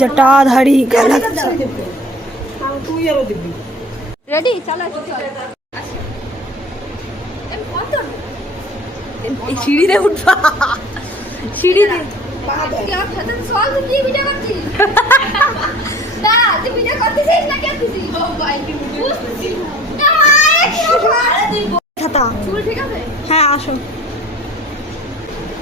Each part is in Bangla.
জটাধারী রেডি চলো সিঁড়িতে উঠবা। সিঁড়িতে। খাতা চুল ঠিক আছে? হ্যাঁ আসো কি করব তা কর বন্ধ কর এবার বন্ধ কর একটা থেকে করো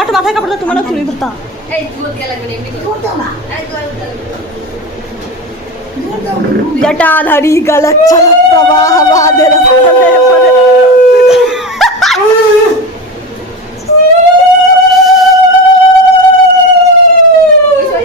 একটু মাথায় কাপড় দাও, তোমার তুলি ধরতা এই দুধ গেলে মানে এমনি করো দাও না এই দুধ গেলে जटाधारी गलत छलक प्रवाह बादल ওই ওই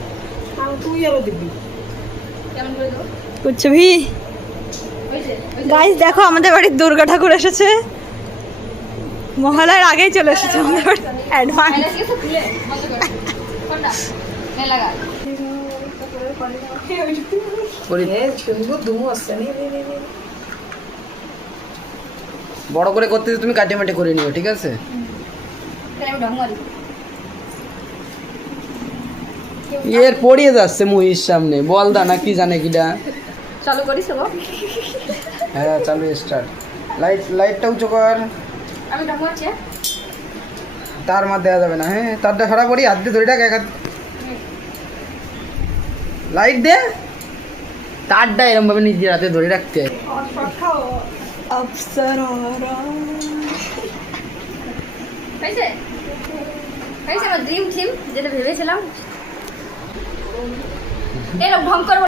করছবি গাইস দেখো আমাদের বাড়ির দুর্গা ঠাকুর এসেছে। মহালয়ার আগেই চলে এসেছে অ্যাডভান্স বড় করে করতে তুমি কাটে মাটে করে নিও ঠিক আছে? এর পড়িয়ে যাচ্ছে মুহির সামনে। বল দা না কি জানে কিডা? চালু করিস গো হ্যাঁ চালু স্টার্ট লাইট লাইটটা উঁচু কর। আমি ঢাকা আছে হ্যাঁ? তার মধ্যে দেওয়া যাবে না হ্যাঁ? তারটা সরা পড়ি হাত দিয়ে ধরে রাখ এক হাত। লাইট দে। তারটা এরকম ভাবে নিজের হাতে ধরে রাখতে আমার ড্রিম থিম যেটা ভেবেছিলাম? এরকম ঢং